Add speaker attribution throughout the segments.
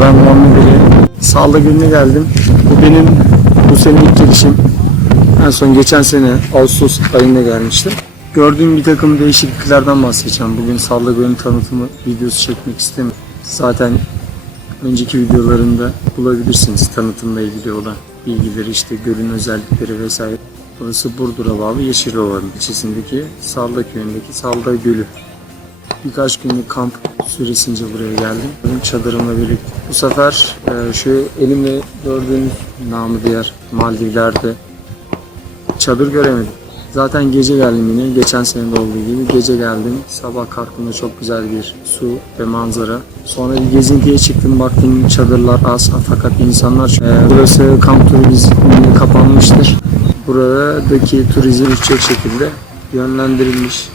Speaker 1: ben Muhammed Ali. Sağlık gününe geldim. Bu benim bu sene ilk gelişim. En son geçen sene Ağustos ayında gelmiştim. Gördüğüm bir takım değişikliklerden bahsedeceğim. Bugün sağlık günü tanıtımı videosu çekmek istemiyorum. Zaten önceki videolarında bulabilirsiniz tanıtımla ilgili olan bilgileri işte gölün özellikleri vesaire. Burası Burdur'a bağlı Yeşilova'nın ilçesindeki Salda köyündeki Salda Gölü. Birkaç günlük kamp süresince buraya geldim. Benim çadırımla birlikte. Bu sefer e, şu elimle gördüğünüz namı diğer Maldivler'de çadır göremedim. Zaten gece geldim yine. Geçen sene de olduğu gibi gece geldim. Sabah kalktığımda çok güzel bir su ve manzara. Sonra bir gezintiye çıktım. Baktım çadırlar az fakat insanlar. E, burası kamp turizmine kapanmıştır. Buradaki turizm üçecek şekilde yönlendirilmiş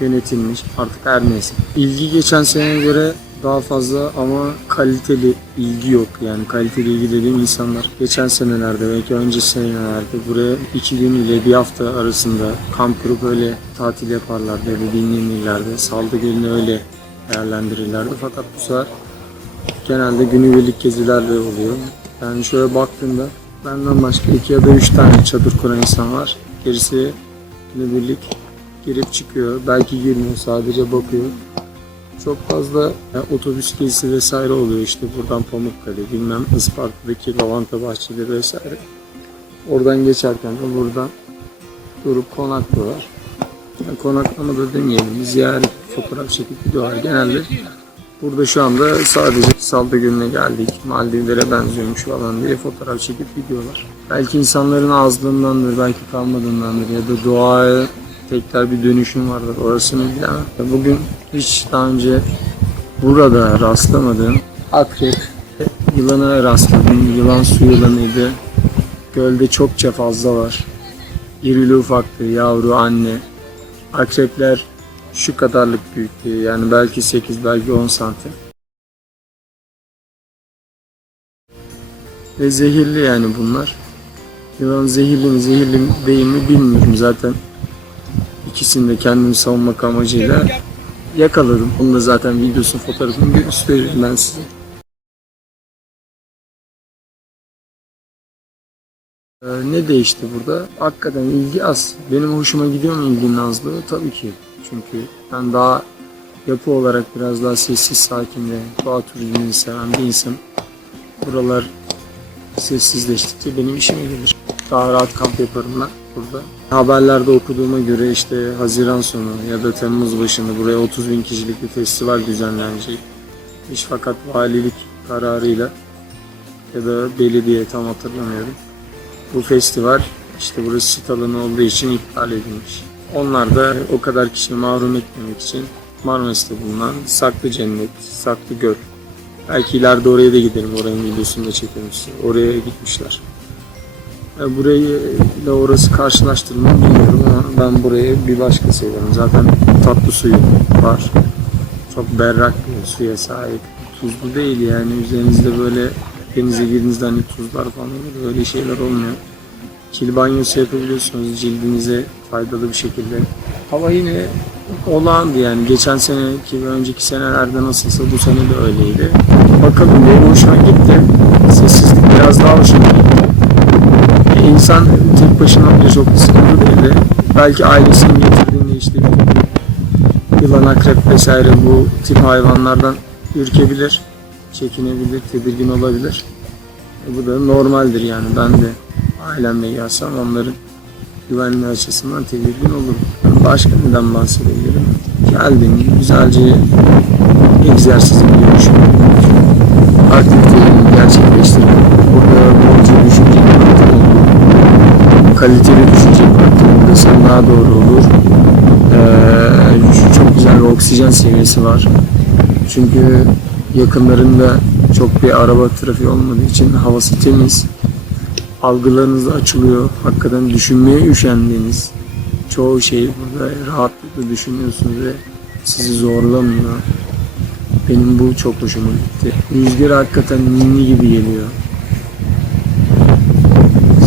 Speaker 1: yönetilmiş artık her neyse. İlgi geçen seneye göre daha fazla ama kaliteli ilgi yok. Yani kaliteli ilgi dediğim insanlar geçen senelerde belki önceki senelerde buraya iki gün ile bir hafta arasında kamp kurup öyle tatil yaparlardı ya da dinlenirlerdi. Saldı Gölü'nü öyle değerlendirirlerdi. Fakat bu sefer genelde günübirlik gezilerle oluyor. Yani şöyle baktığımda benden başka iki ya da üç tane çadır kuran insan var. Gerisi günübirlik girip çıkıyor. Belki girmiyor sadece bakıyor. Çok fazla ya, otobüs gezisi vesaire oluyor işte buradan Pamukkale bilmem Isparta'daki lavanta bahçeleri vesaire. Oradan geçerken de buradan durup konaklıyorlar. Yani konaklama da demeyelim. Ziyaret fotoğraf çekip gidiyorlar. Genelde burada şu anda sadece Salda Gölü'ne geldik. Maldivlere benziyormuş falan diye fotoğraf çekip gidiyorlar. Belki insanların azlığındandır, belki kalmadığındandır ya da doğaya tekrar bir dönüşüm vardır. Orasını bilemem. Bugün hiç daha önce burada rastlamadığım akrep, yılana rastladım. Yılan su yılanıydı. Gölde çokça fazla var. İrili ufaktı, yavru, anne. Akrepler şu kadarlık büyüktü. Yani belki 8, belki 10 santim. Ve zehirli yani bunlar. Yılan zehirli mi zehirli değil mi bilmiyorum zaten. İkisini de kendimi savunmak amacıyla yakaladım. Onu da zaten videosunu fotoğrafını gösteririm ben size. Ee, ne değişti burada? Hakikaten ilgi az. Benim hoşuma gidiyor mu ilginin azlığı? Tabii ki. Çünkü ben daha yapı olarak biraz daha sessiz, sakin ve doğa turizmini seven bir insan. Buralar sessizleştikçe benim işime gelir. Daha rahat kamp yaparım ben burada. Haberlerde okuduğuma göre işte Haziran sonu ya da Temmuz başında buraya 30 bin kişilik bir festival düzenlenecek. İş fakat valilik kararıyla ya da belediye tam hatırlamıyorum. Bu festival işte burası sit alanı olduğu için iptal edilmiş. Onlar da o kadar kişiyi mahrum etmemek için Marmaris'te bulunan Saklı Cennet, Saklı Göl. Belki ileride oraya da giderim. Oranın videosunu da size. Oraya gitmişler. Burayı ile orası karşılaştırmayı bilmiyorum ama ben burayı bir başka seviyorum. Zaten tatlı suyu var. Çok berrak bir suya sahip. Tuzlu değil yani üzerinizde böyle denize girdiğinizde hani tuzlar falan olur. Öyle şeyler olmuyor. Kil banyosu yapabiliyorsunuz cildinize faydalı bir şekilde. Hava yine olağandı yani. Geçen seneki ve önceki senelerde nasılsa bu sene de öyleydi. Bakalım benim hoşuma gitti. Sessizlik biraz daha hoşuma gitti. İnsan tek başına bile çok sıkıntı değil de belki ailesini getirdiğinde işte yılan, akrep vesaire bu tip hayvanlardan ürkebilir, çekinebilir, tedirgin olabilir. E, bu da normaldir yani ben de ailemle gelsem onların güvenliği açısından tedirgin olurum. Başka neden bahsedebilirim? Geldim güzelce egzersizimi görüşüm. Aktivitelerimi gerçekleştirdim. Burada bolca düşünce vaktim oldu. Kaliteli düşünce vaktim desem daha doğru olur. Ee, çok güzel bir oksijen seviyesi var. Çünkü yakınlarında çok bir araba trafiği olmadığı için havası temiz. Algılarınız açılıyor. Hakikaten düşünmeye üşendiğiniz çoğu şeyi burada rahatlıkla düşünüyorsunuz ve sizi zorlamıyor. Benim bu çok hoşuma gitti. Rüzgar hakikaten ninni gibi geliyor.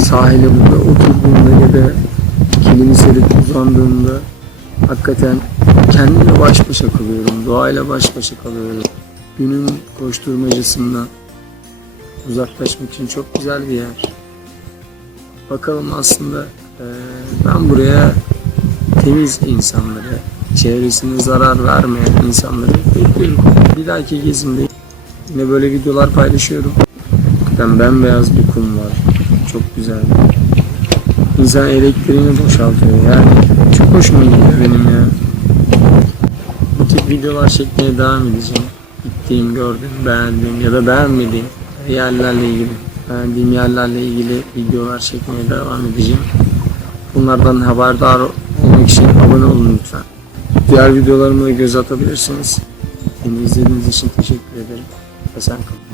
Speaker 1: Sahile burada oturduğumda ya da kilimi serip uzandığımda hakikaten kendimle baş başa kalıyorum. Doğayla baş başa kalıyorum. Günün koşturmacasında uzaklaşmak için çok güzel bir yer. Bakalım aslında ben buraya temiz insanları, çevresine zarar vermeyen insanları bekliyorum. Bir dahaki gezimde yine böyle videolar paylaşıyorum. Hakikaten bembeyaz bir kum var. Çok güzel. İnsan elektriğini boşaltıyor. Yani çok hoşuma gidiyor benim ya. Bu tip videolar çekmeye devam edeceğim. Gittiğim, gördüğüm, beğendiğim ya da beğenmediğim yerlerle ilgili, beğendiğim yerlerle ilgili videolar çekmeye devam edeceğim. Bunlardan haberdar olmak için abone olun lütfen. Diğer videolarıma da göz atabilirsiniz. Beni izlediğiniz için teşekkür ederim. Esen kalın.